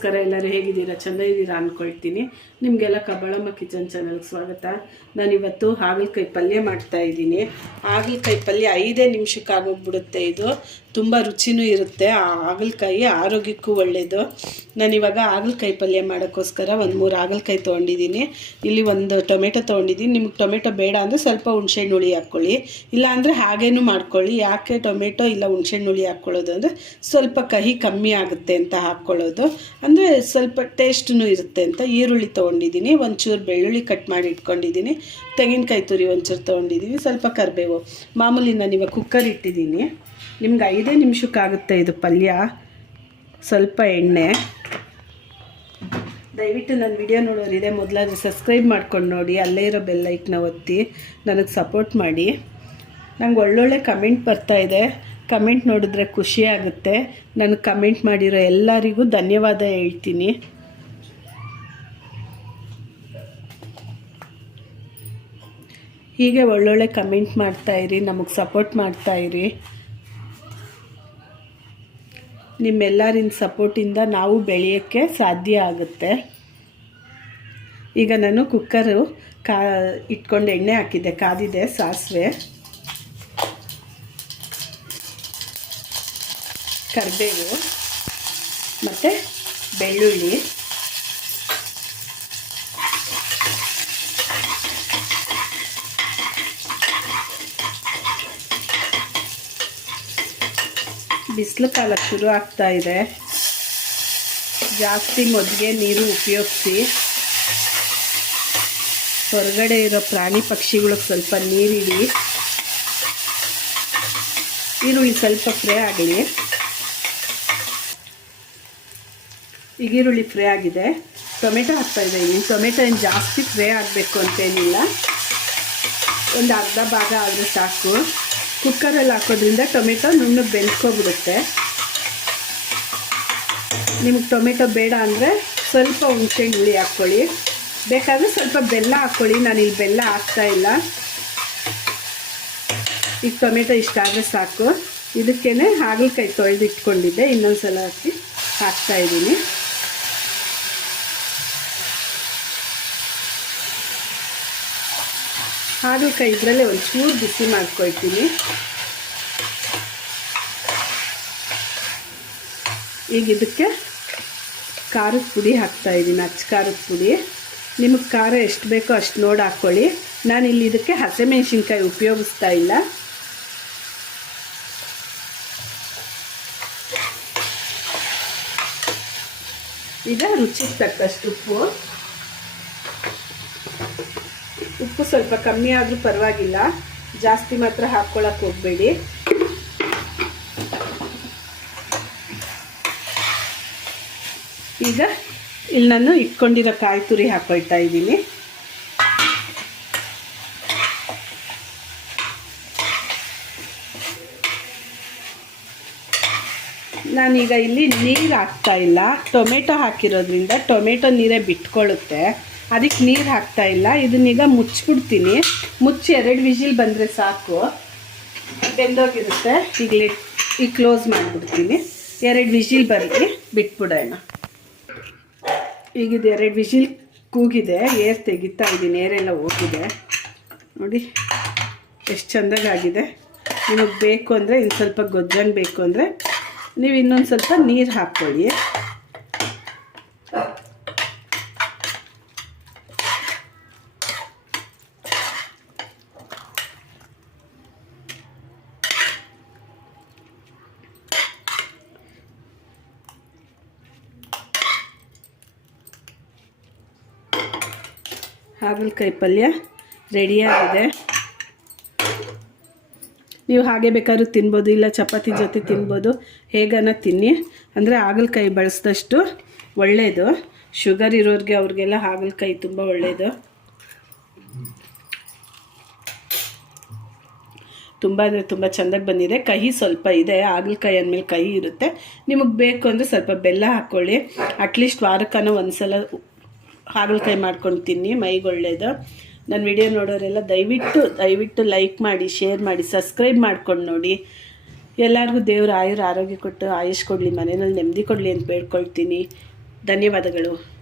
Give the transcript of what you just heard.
ನಮಸ್ಕಾರ. ಎಲ್ಲರೂ ಹೇಗಿದ್ದೀರಾ? ಚೆಂದ ಇದ್ದೀರಾ ಅಂದ್ಕೊಳ್ತೀನಿ. ನಿಮಗೆಲ್ಲ ಕಬ್ಬಾಳಮ್ಮ ಕಿಚನ್ ಚಾನಲ್ಗೆ ಸ್ವಾಗತ. ನಾನಿವತ್ತು ಹಾಗಲಕಾಯಿ ಪಲ್ಯ ಮಾಡ್ತಾ ಇದ್ದೀನಿ. ಹಾಗಲಕಾಯಿ ಪಲ್ಯ 5 ನಿಮಿಷಕ್ಕೆ ಆಗೋಗ್ಬಿಡುತ್ತೆ. ಇದು ತುಂಬ ರುಚಿನೂ ಇರುತ್ತೆ. ಹಾಗಲಕಾಯಿ ಆರೋಗ್ಯಕ್ಕೂ ಒಳ್ಳೆಯದು. ನಾನಿವಾಗ ಹಾಗಲಕಾಯಿ ಪಲ್ಯ ಮಾಡೋಕ್ಕೋಸ್ಕರ ಒಂದು 3 ಹಾಗಲಕಾಯಿ ತೊಗೊಂಡಿದ್ದೀನಿ. ಇಲ್ಲಿ ಒಂದು ಟೊಮೆಟೊ ತೊಗೊಂಡಿದ್ದೀನಿ. ನಿಮ್ಗೆ ಟೊಮೆಟೊ ಬೇಡ ಅಂದರೆ ಸ್ವಲ್ಪ ಹುಣಸೆಹಣ್ಣು ಹುಳಿ ಹಾಕ್ಕೊಳ್ಳಿ, ಇಲ್ಲ ಅಂದರೆ ಹಾಗೇನೂ ಮಾಡ್ಕೊಳ್ಳಿ. ಯಾಕೆ ಟೊಮೆಟೊ ಇಲ್ಲ ಹುಣಸೆಹಣ್ಣು ಹುಳಿ ಹಾಕ್ಕೊಳ್ಳೋದು ಅಂದರೆ ಸ್ವಲ್ಪ ಕಹಿ ಕಮ್ಮಿ ಆಗುತ್ತೆ ಅಂತ ಹಾಕ್ಕೊಳ್ಳೋದು, ಅಂದರೆ ಸ್ವಲ್ಪ ಟೇಸ್ಟೂ ಇರುತ್ತೆ ಅಂತ. ಈರುಳ್ಳಿ ತೊಗೊಂಡಿದ್ದೀನಿ, ಒಂಚೂರು ಬೆಳ್ಳುಳ್ಳಿ ಕಟ್ ಮಾಡಿ ಇಟ್ಕೊಂಡಿದ್ದೀನಿ, ತೆಂಗಿನಕಾಯಿ ತುರಿ ಒಂಚೂರು ತೊಗೊಂಡಿದ್ದೀನಿ, ಸ್ವಲ್ಪ ಕರಿಬೇವು. ಮಾಮೂಲಿ ನಾನು ಇವಾಗ ಕುಕ್ಕರ್ ಇಟ್ಟಿದ್ದೀನಿ. ನಿಮ್ಗೆ 5 ನಿಮಿಷಕ್ಕಾಗುತ್ತೆ ಇದು ಪಲ್ಯ. ಸ್ವಲ್ಪ ಎಣ್ಣೆ. ದಯವಿಟ್ಟು ನನ್ನ ವಿಡಿಯೋ ನೋಡೋರಿದೆ ಮೊದಲಾದ್ರೆ ಸಬ್ಸ್ಕ್ರೈಬ್ ಮಾಡ್ಕೊಂಡು ನೋಡಿ, ಅಲ್ಲೇ ಇರೋ ಬೆಲ್ ಐಕನ್ನ ಒತ್ತಿ ನನಗೆ ಸಪೋರ್ಟ್ ಮಾಡಿ. ನಂಗೆ ಒಳ್ಳೊಳ್ಳೆ ಕಮೆಂಟ್ ಬರ್ತಾಯಿದೆ. ಕಮೆಂಟ್ ನೋಡಿದ್ರೆ ಖುಷಿ ಆಗುತ್ತೆ. ನನಗೆ ಕಮೆಂಟ್ ಮಾಡಿರೋ ಎಲ್ಲರಿಗೂ ಧನ್ಯವಾದ ಹೇಳ್ತೀನಿ. ಹೀಗೆ ಒಳ್ಳೊಳ್ಳೆ ಕಮೆಂಟ್ ಮಾಡ್ತಾಯಿರಿ, ನಮಗೆ ಸಪೋರ್ಟ್ ಮಾಡ್ತಾಯಿರಿ. ನಿಮ್ಮೆಲ್ಲರಿನ ಸಪೋರ್ಟಿಂದ ನಾವು ಬೆಳೆಯೋಕ್ಕೆ ಸಾಧ್ಯ ಆಗುತ್ತೆ. ಈಗ ನಾನು ಕುಕ್ಕರು ಇಟ್ಕೊಂಡು ಎಣ್ಣೆ ಹಾಕಿದ್ದೆ, ಕಾದಿದೆ. ಸಾಸಿವೆ, ಕರಿಬೇವು ಮತ್ತು ಬೆಳ್ಳುಳ್ಳಿ, ಬಿಸಿಲು ಕಾಲ ಶುರು ಆಗ್ತಾ ಇದೆ. ಜಾಸ್ತಿ ಮಜ್ಜಿಗೆ ನೀರು ಉಪಯೋಗಿಸಿ. ಹೊರಗಡೆ ಇರೋ ಪ್ರಾಣಿ ಪಕ್ಷಿಗಳಿಗೆ ಸ್ವಲ್ಪ ನೀರಿಡಿ. ಈರುಳ್ಳಿ ಸ್ವಲ್ಪ ಫ್ರೈ ಆಗಲಿ. ಈಗ ಈರುಳ್ಳಿ ಫ್ರೈ ಆಗಿದೆ. ಟೊಮೆಟೊ ಹಾಕ್ತಾಯಿದ್ದೀನಿ. ಟೊಮೆಟೊ ಏನು ಜಾಸ್ತಿ ಫ್ರೈ ಆಗಬೇಕು ಅಂತೇನಿಲ್ಲ, ಒಂದು ಅರ್ಧ ಭಾಗ ಆದರೆ ಸಾಕು. ಕುಕ್ಕರಲ್ಲಿ ಹಾಕೋದ್ರಿಂದ ಟೊಮೆಟೊ ನುಣ್ಣಗೆ ಬೆಂದ್ಕೊಬಿಡುತ್ತೆ. ನಿಮಗೆ ಟೊಮೆಟೊ ಬೇಡ ಅಂದರೆ ಸ್ವಲ್ಪ ಹುಣಸೆಹಣ್ಣು ಹುಳಿ ಹಾಕ್ಕೊಳ್ಳಿ, ಬೇಕಾದರೆ ಸ್ವಲ್ಪ ಬೆಲ್ಲ ಹಾಕ್ಕೊಳ್ಳಿ. ನಾನಿಲ್ಲಿ ಬೆಲ್ಲ ಹಾಕ್ತಾಯಿಲ್ಲ. ಈಗ ಟೊಮೆಟೊ ಇಷ್ಟ ಆದರೆ ಸಾಕು. ಇದಕ್ಕೇ ಹಾಗಲಕಾಯಿ ತೊಳೆದು ಇಟ್ಕೊಂಡಿದ್ದೆ, ಇನ್ನೊಂದು ಸಲ ಹಾಕ್ತಾಯಿದ್ದೀನಿ. ಹಾಗಲಕಾಯಿ ಇದರಲ್ಲೇ ಒಂಚೂರು ಬಿಸಿ ಮಾಡ್ಕೊಳ್ತೀನಿ. ಈಗ ಇದಕ್ಕೆ ಖಾರದ ಪುಡಿ ಹಾಕ್ತಾಯಿದ್ದೀನಿ, ಅಚ್ಚ ಖಾರದ ಪುಡಿ. ನಿಮಗೆ ಖಾರ ಎಷ್ಟು ಬೇಕೋ ಅಷ್ಟು ನೋಡಿ ಹಾಕ್ಕೊಳ್ಳಿ. ನಾನಿಲ್ಲಿ ಇದಕ್ಕೆ ಹಸಿಮೆಣಸಿನ್ಕಾಯಿ ಉಪಯೋಗಿಸ್ತಾ ಇಲ್ಲ. ಈಗ ರುಚಿಗೆ ತಕ್ಕಷ್ಟು ಉಪ್ಪು ಸ್ವಲ್ಪ ಕಮ್ಮಿ ಆದರೂ ಪರವಾಗಿಲ್ಲ, ಜಾಸ್ತಿ ಮಾತ್ರ ಹಾಕ್ಕೊಳ್ಳೋಕೆ ಹೋಗಬೇಡಿ. ಈಗ ಇಲ್ಲಿ ನಾನು ಇಟ್ಕೊಂಡಿರೋ ಕಾಯಿ ತುರಿ ಹಾಕ್ಕೊಳ್ತಾ ಇದ್ದೀನಿ. ನಾನೀಗ ಇಲ್ಲಿ ನೀರು ಹಾಕ್ತಾ ಇಲ್ಲ. ಟೊಮೆಟೊ ಹಾಕಿರೋದ್ರಿಂದ ಟೊಮೆಟೊ ನೀರೇ ಬಿಟ್ಕೊಳ್ಳುತ್ತೆ, ಅದಕ್ಕೆ ನೀರು ಹಾಕ್ತಾ ಇಲ್ಲ. ಇದನ್ನೀಗ ಮುಚ್ಚಿಬಿಡ್ತೀನಿ. ಮುಚ್ಚಿ 2 ವಿಜಿಲ್ ಬಂದರೆ ಸಾಕು, ಬೆಂದೋಗಿರುತ್ತೆ. ಈಗ ಕ್ಲೋಸ್ ಮಾಡಿಬಿಡ್ತೀನಿ. 2 ವಿಜಿಲ್ ಬರಲಿ, ಬಿಟ್ಬಿಡೋಣ. ಈಗ ಇದು 2 ವಿಜಿಲ್ ಕೂಗಿದೆ. ಏರ್ ತೆಗಿತಾ ಇದ್ದೀನಿ, ಏರೆಲ್ಲ ಹೋಗಿದೆ ನೋಡಿ ಎಷ್ಟು ಚೆಂದಾಗಿದೆ. ನಿಮಗೆ ಬೇಕು ಅಂದರೆ ಇನ್ನು ಸ್ವಲ್ಪ ಗೊಜ್ಜಂಗೆ ಬೇಕು ಅಂದರೆ ನೀವು ಇನ್ನೊಂದು ಸ್ವಲ್ಪ ನೀರು ಹಾಕ್ಕೊಳ್ಳಿ. ಹಾಗಲಕಾಯಿ ಪಲ್ಯ ರೆಡಿಯಾಗಿದೆ. ನೀವು ಹಾಗೆ ಬೇಕಾದ್ರೂ ತಿನ್ಬೋದು, ಇಲ್ಲ ಚಪಾತಿ ಜೊತೆ ತಿನ್ಬೋದು, ಹೇಗನ ತಿನ್ನಿ. ಅಂದರೆ ಹಾಗಲಕಾಯಿ ಬಳಸಿದಷ್ಟು ಒಳ್ಳೆಯದು. ಶುಗರ್ ಇರೋರಿಗೆ ಅವ್ರಿಗೆಲ್ಲ ಹಾಗಲಕಾಯಿ ತುಂಬ ಒಳ್ಳೆಯದು. ತುಂಬ ಅಂದರೆ ತುಂಬ ಚೆಂದಾಗಿ ಬಂದಿದೆ. ಕಹಿ ಸ್ವಲ್ಪ ಇದೆ, ಹಾಗಲಕಾಯಿ ಅಂದಮೇಲೆ ಕಹಿ ಇರುತ್ತೆ. ನಿಮಗೆ ಬೇಕು ಅಂದರೆ ಸ್ವಲ್ಪ ಬೆಲ್ಲ ಹಾಕ್ಕೊಳ್ಳಿ. ಅಟ್ಲೀಸ್ಟ್ ವಾರಕ್ಕನ ಒಂದು ಸಲ ಹಾಗಲಕಾಯಿ ಮಾಡ್ಕೊಂಡು ತಿನ್ನಿ, ಮೈಗೆ ಒಳ್ಳೆಯದು. ನನ್ನ ವಿಡಿಯೋ ನೋಡೋರೆಲ್ಲ ದಯವಿಟ್ಟು ಲೈಕ್ ಮಾಡಿ, ಶೇರ್ ಮಾಡಿ, ಸಬ್ಸ್ಕ್ರೈಬ್ ಮಾಡ್ಕೊಂಡು ನೋಡಿ. ಎಲ್ಲರಿಗೂ ದೇವರು ಆರೋಗ್ಯ ಕೊಟ್ಟು ಆಯುಷ್ ಕೊಡಲಿ, ಮನೆಯಲ್ಲಿ ನೆಮ್ಮದಿ ಕೊಡಲಿ ಅಂತ ಬೇಡ್ಕೊಳ್ತೀನಿ. ಧನ್ಯವಾದಗಳು.